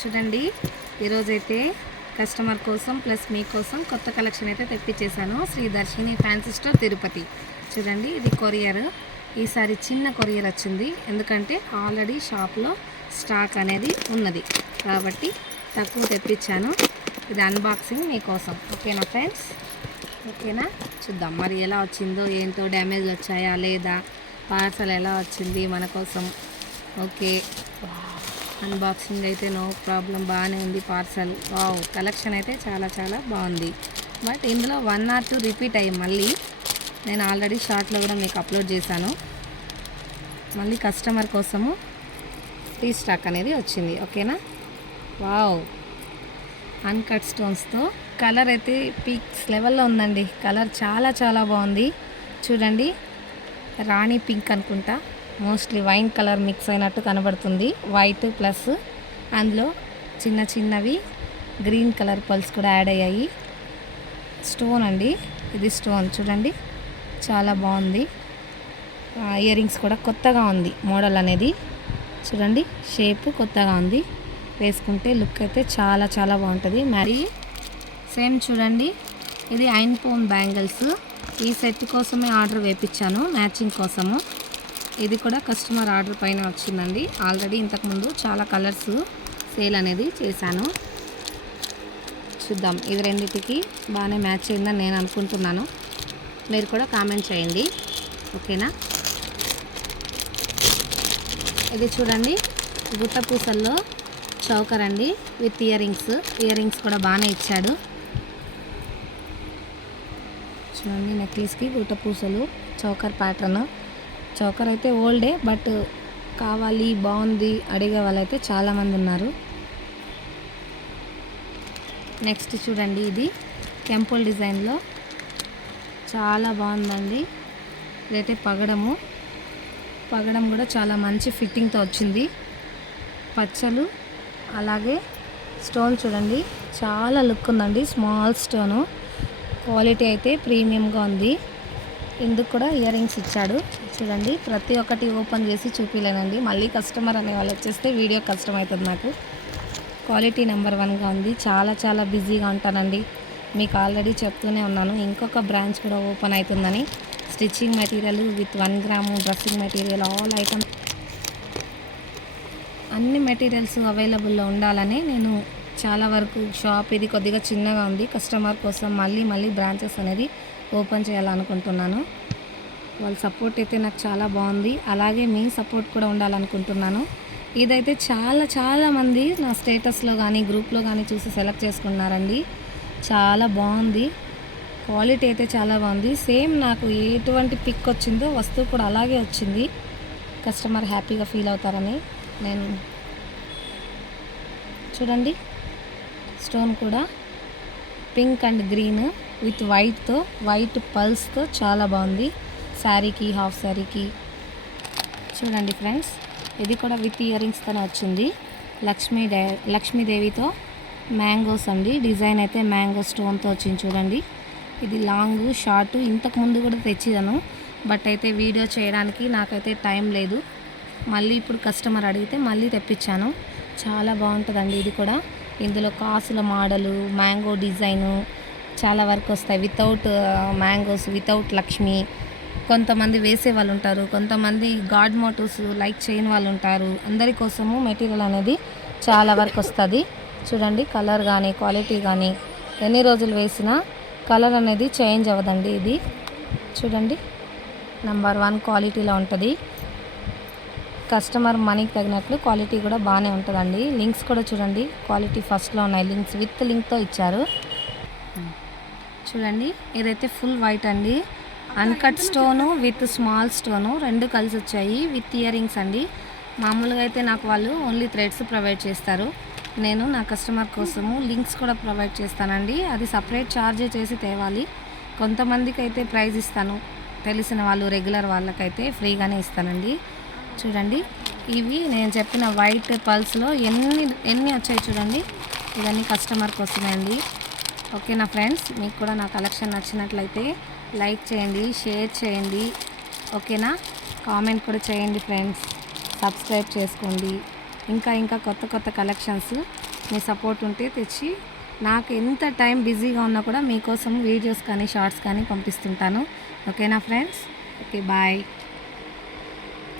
చూడండి, ఈరోజైతే కస్టమర్ కోసం ప్లస్ మీకోసం కొత్త కలెక్షన్ అయితే తెప్పించేశాను. శ్రీ దర్శిని ఫ్యాన్సీ స్టోర్ తిరుపతి. చూడండి, ఇది కొరియర్. ఈసారి చిన్న కొరియర్ వచ్చింది, ఎందుకంటే ఆల్రెడీ షాప్లో స్టాక్ అనేది ఉన్నది కాబట్టి తక్కువ తెప్పించాను. ఇది అన్బాక్సింగ్ మీకోసం. ఓకేనా ఫ్రెండ్స్? ఓకేనా, చూద్దాం మరి ఎలా వచ్చిందో ఏంటో, డ్యామేజ్ వచ్చాయా లేదా, పార్సల్ ఎలా వచ్చింది మన కోసం. ఓకే, అన్బాక్సింగ్ అయితే నో ప్రాబ్లం, బాగానే ఉంది పార్సల్. వావ్, కలెక్షన్ అయితే చాలా చాలా బాగుంది. బట్ ఇందులో 1 or 2 రిపీట్ అయ్యి మళ్ళీ నేను ఆల్రెడీ షార్ట్లో కూడా మీకు అప్లోడ్ చేశాను. మళ్ళీ కస్టమర్ కోసము రీస్టాక్ అనేది వచ్చింది. ఓకేనా, వావ్, అన్కట్ స్టోన్స్తో కలర్ అయితే పీక్స్ లెవెల్లో ఉందండి. కలర్ చాలా చాలా బాగుంది. చూడండి, రాణి పింక్ అనుకుంటా, మోస్ట్లీ వైన్ కలర్ మిక్స్ అయినట్టు కనబడుతుంది. వైట్ ప్లస్ అందులో చిన్న చిన్నవి గ్రీన్ కలర్ పల్స్ కూడా యాడ్ అయ్యాయి. స్టోన్ అండి, ఇది స్టోన్. చూడండి, చాలా బాగుంది. ఇయర్ రింగ్స్ కూడా కొత్తగా ఉంది, మోడల్ అనేది చూడండి, షేప్ కొత్తగా ఉంది. వేసుకుంటే లుక్ అయితే చాలా చాలా బాగుంటుంది. మరి సేమ్ చూడండి, ఇది ఐన్పోన్ బ్యాంగిల్స్. ఈ సెట్ కోసమే ఆర్డర్ వేయించాను, మ్యాచింగ్ కోసము. ఇది కూడా కస్టమర్ ఆర్డర్ పైన వచ్చిందండి. ఆల్రెడీ ఇంతకుముందు చాలా కలర్స్ సేల్ అనేది చేశాను. చూద్దాం, ఇది రెండింటికి బాగానే మ్యాచ్ అయిందని నేను అనుకుంటున్నాను. మీరు కూడా కామెంట్ చేయండి. ఓకేనా, ఇది చూడండి, గుట్ట పూసల్లో చౌకర్ అండి with ear rings. Ear rings కూడా బాగానే ఇచ్చాడు. చూడండి, నెక్లెస్కి గుట్ట పూసలు, చౌకర్ ప్యాటర్న్. చౌకర్ అయితే ఓల్డే, బట్ కావాలి బాగుంది అడిగే వాళ్ళైతే చాలామంది ఉన్నారు. నెక్స్ట్ చూడండి, ఇది టెంపుల్ డిజైన్లో చాలా బాగుందండి. ఇదైతే పగడం కూడా చాలా మంచి ఫిట్టింగ్తో వచ్చింది. పచ్చలు అలాగే స్టోన్ చూడండి, చాలా లుక్ ఉందండి. స్మాల్ స్టోను, క్వాలిటీ అయితే ప్రీమియంగా ఉంది. ఇందుకు కూడా ఇయర్ రింగ్స్ ఇచ్చాడు. చూడండి, ప్రతి ఒక్కటి ఓపెన్ చేసి చూపించలేనండి, మళ్ళీ కస్టమర్ అనే వాళ్ళు వచ్చేస్తే వీడియో కష్టం అవుతుంది నాకు. క్వాలిటీ నెంబర్ 1గా ఉంది. చాలా చాలా బిజీగా ఉంటానండి, మీకు ఆల్రెడీ చెప్తూనే ఉన్నాను. ఇంకొక బ్రాంచ్ కూడా ఓపెన్ అవుతుందని. Stitching material with 1 gram dressing material, all items, అన్ని మెటీరియల్స్ అవైలబుల్లో ఉండాలని నేను చాలా వరకు షాప్ ఇది కొద్దిగా చిన్నగా ఉంది, కస్టమర్ కోసం మళ్ళీ బ్రాంచెస్ అనేది ఓపెన్ చేయాలనుకుంటున్నాను. వాళ్ళ సపోర్ట్ అయితే నాకు చాలా బాగుంది. అలాగే మీ సపోర్ట్ కూడా ఉండాలనుకుంటున్నాను. ఇదైతే చాలా మంది నా స్టేటస్లో కానీ గ్రూప్లో కానీ చూసి సెలెక్ట్ చేసుకున్నారండి. చాలా బాగుంది, క్వాలిటీ అయితే చాలా బాగుంది. సేమ్ నాకు ఎటువంటి పిక్ వచ్చిందో వస్తువు కూడా అలాగే వచ్చింది. కస్టమర్ హ్యాపీగా ఫీల్ అవుతారని నేను. చూడండి, స్టోన్ కూడా పింక్ అండ్ గ్రీన్ విత్ వైట్తో, వైట్ పల్స్తో చాలా బాగుంది. శారీకి, హాఫ్ శారీకి. చూడండి ఫ్రెండ్స్, ఇది కూడా విత్ ఇయర్ రింగ్స్తోనే వచ్చింది. లక్ష్మీదేవితో మ్యాంగోస్ అండి. డిజైన్ అయితే మ్యాంగో స్టోన్తో వచ్చింది. చూడండి, ఇది లాంగ్ షార్ట్ ఇంతకుముందు కూడా తెచ్చిదాను, బట్ అయితే వీడియో చేయడానికి నాకైతే టైం లేదు. మళ్ళీ ఇప్పుడు కస్టమర్ అడిగితే మళ్ళీ తెప్పించాను. చాలా బాగుంటుందండి ఇది కూడా. ఇందులో కాసుల మోడలు, మ్యాంగో డిజైను చాలా వరకు వస్తాయి. Without mangoes, without Lakshmi. కొంతమంది వేసే వాళ్ళు ఉంటారు, కొంతమంది గాడ్ మోటివ్స్ లైక్ చేయని వాళ్ళు ఉంటారు. అందరి కోసము మెటీరియల్ అనేది చాలా వరకు వస్తుంది. చూడండి, కలర్ కానీ క్వాలిటీ కానీ ఎన్ని రోజులు వేసినా కలర్ అనేది చేంజ్ అవ్వదండి. ఇది చూడండి, నెంబర్ 1 క్వాలిటీలో ఉంటుంది. కస్టమర్ మనీకి తగినట్లు క్వాలిటీ కూడా బాగానే ఉంటుందండి. లింక్స్ కూడా చూడండి, క్వాలిటీ ఫస్ట్లో ఉన్నాయి. లింక్స్ విత్ లింక్తో ఇచ్చారు. చూడండి, ఇదైతే ఫుల్ వైట్ అండి. Uncut stone with small stone 2 కలిసి వచ్చాయి. విత్ ఇయర్ రింగ్స్ అండి. మామూలుగా అయితే నాకు వాళ్ళు ఓన్లీ థ్రెడ్స్ ప్రొవైడ్ చేస్తారు. నేను నా కస్టమర్ కోసము లింక్స్ కూడా ప్రొవైడ్ చేస్తానండి. అది సపరేట్ ఛార్జ్ చేసి తేవాలి. కొంతమందికి అయితే ప్రైజ్ ఇస్తాను, తెలిసిన వాళ్ళు రెగ్యులర్ వాళ్ళకైతే ఫ్రీగానే ఇస్తానండి. చూడండి, ఇవి నేను చెప్పిన వైట్ పల్స్లో ఎన్ని వచ్చాయి చూడండి. ఇవన్నీ కస్టమర్ కోసమే అండి. ఓకేనా ఫ్రెండ్స్, మీకు కూడా నా కలెక్షన్ నచ్చినట్లయితే లైక్ చేయండి, షేర్ చేయండి. ఓకేనా, కామెంట్ కూడా చేయండి ఫ్రెండ్స్. సబ్స్క్రైబ్ చేసుకోండి. ఇంకా కొత్త కలెక్షన్స్ మీ సపోర్ట్ ఉంటే తెచ్చి నాకు ఎంత టైం బిజీగా ఉన్నా కూడా మీకోసం వీడియోస్ కానీ షార్ట్స్ కానీ పంపిస్తుంటాను. ఓకేనా ఫ్రెండ్స్? Okay, bye.